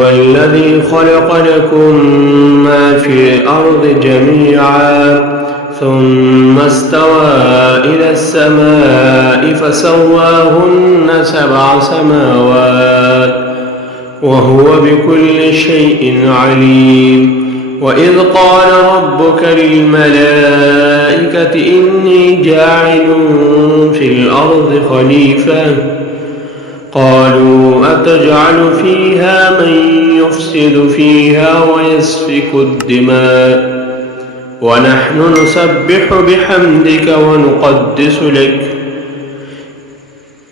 والذي خلق لكم ما في الأرض جميعا ثم استوى إلى السماء فسواهن 7 سماوات وهو بكل شيء عليم. وإذ قال ربك للملائكة إني جاعل في الأرض خليفة قالوا أتجعل فيها من يفسد فيها ويسفك الدماء ونحن نسبح بحمدك ونقدس لك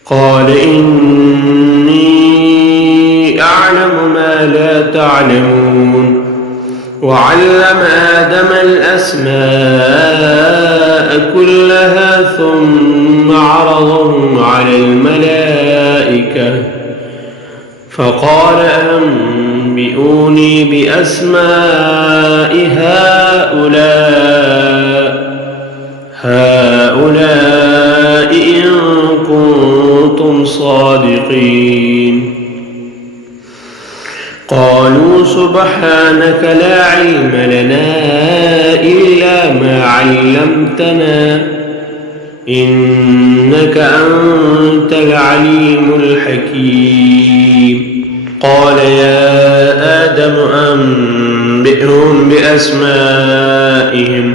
قال إني أعلم ما لا تعلمون. وعلم آدم الأسماء كلها ثم عرضهم على الملائكة فقال أنبئوني بأسماء هؤلاء إن كنتم صادقين. قالوا سبحانك لا علم لنا إلا ما علمتنا إنك أنت العليم الحكيم. قال يا آدم أنبئهم بأسمائهم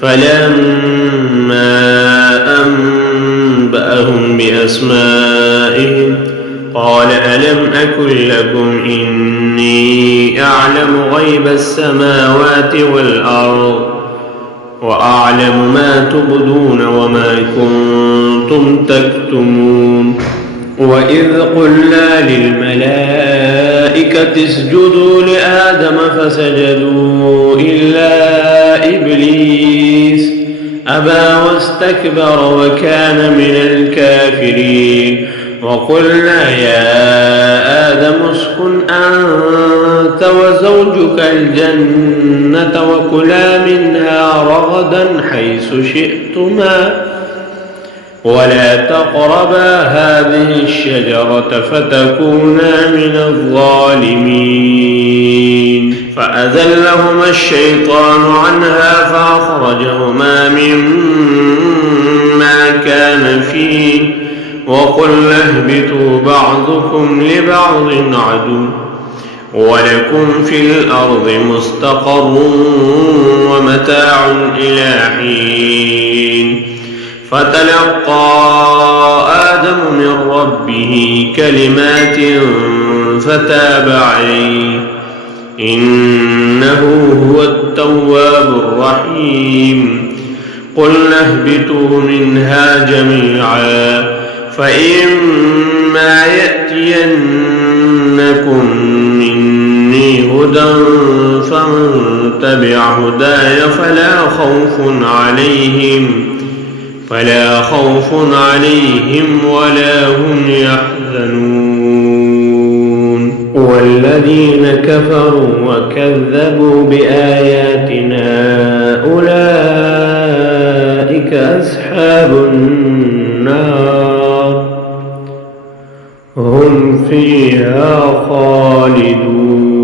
فلما أنبأهم بأسمائهم قال ألم أكن لكم إني أعلم غيب السماوات والأرض وأعلم ما تبدون وما كنتم تكتمون. وإذ قلنا للملائكة اسجدوا لآدم فسجدوا إلا إبليس أبى واستكبر وكان من الكافرين. وقلنا يا آدم اسكن أنت وزوجك الجنة وكلا منها رغدا حيث شئتما ولا تقربا هذه الشجرة فتكونا من الظالمين. فأزلهما الشيطان عنها فأخرجهما مما كان فيه وقلنا اهبطوا بعضكم لبعض عدو ولكم في الأرض مستقر ومتاع إلى حين. فتلقى آدم من ربه كلمات فتاب عليه إنه هو التواب الرحيم. قلنا اهبطوا منها جميعا فإما يأتينكم مني هدى فمن تبع هداي فلا خوف عليهم ولا هم يحزنون. والذين كفروا وكذبوا بآياتنا أولئك أصحاب النار هم فيها خالدون.